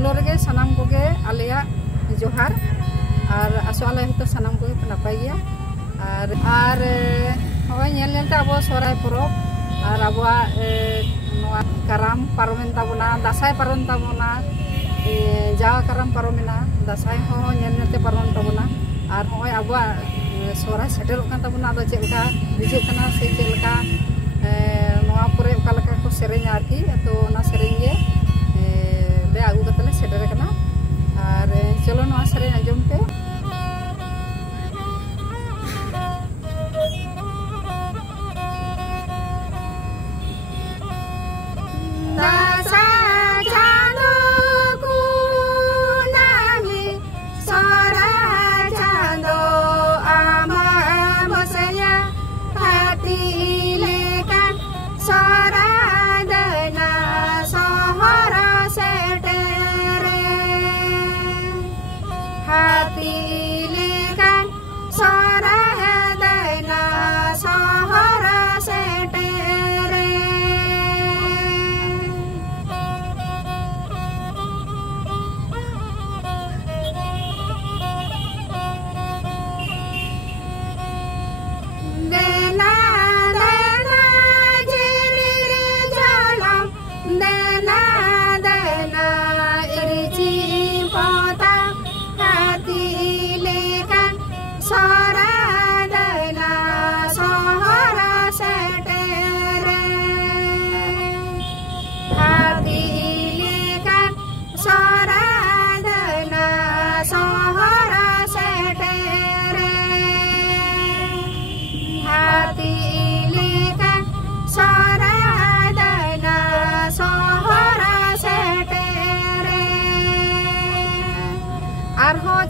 पुलो रे सनाम को आलिया जोहार और आसोले तो सनाम को नपाय गया और नलते अब सोराय परब और अब काराम पारमेन ताबोना दासाय पारम ताबोना जा काराम पारमेना दासाय नलते पारम ताबोना और हय अब सोराय सेटल ताबोना आदो चेलका बुझेकना से चेलका नोआ परे ओकालका को सेरेña आरकी तो ना सेरेñ ले आगू कतले सेटर कना और चलो नोआ सेरेñ आजम पे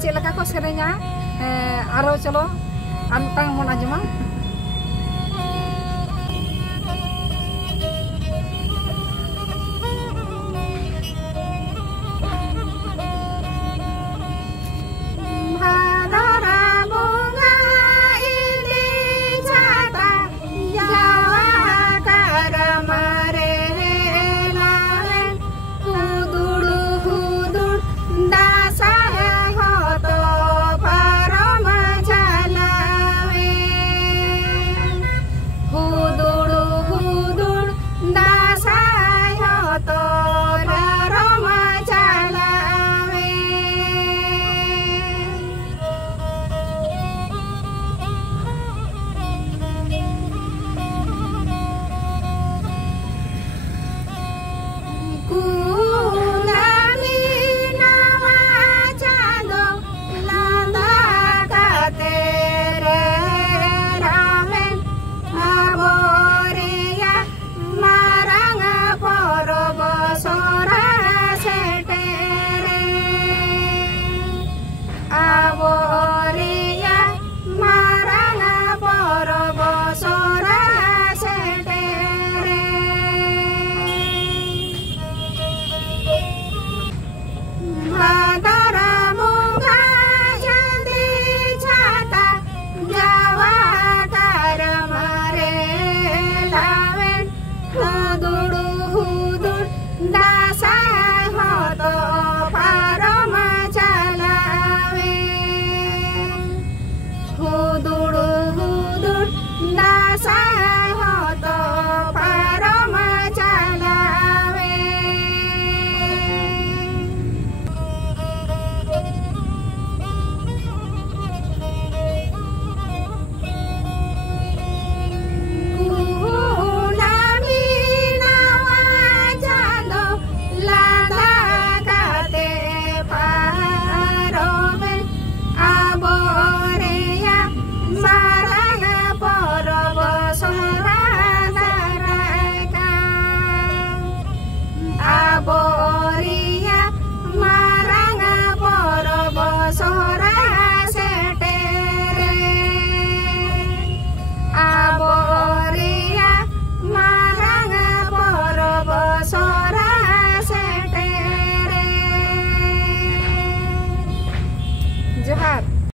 चेलका को सेरेña आरो चलो आन तंग मन आजमा।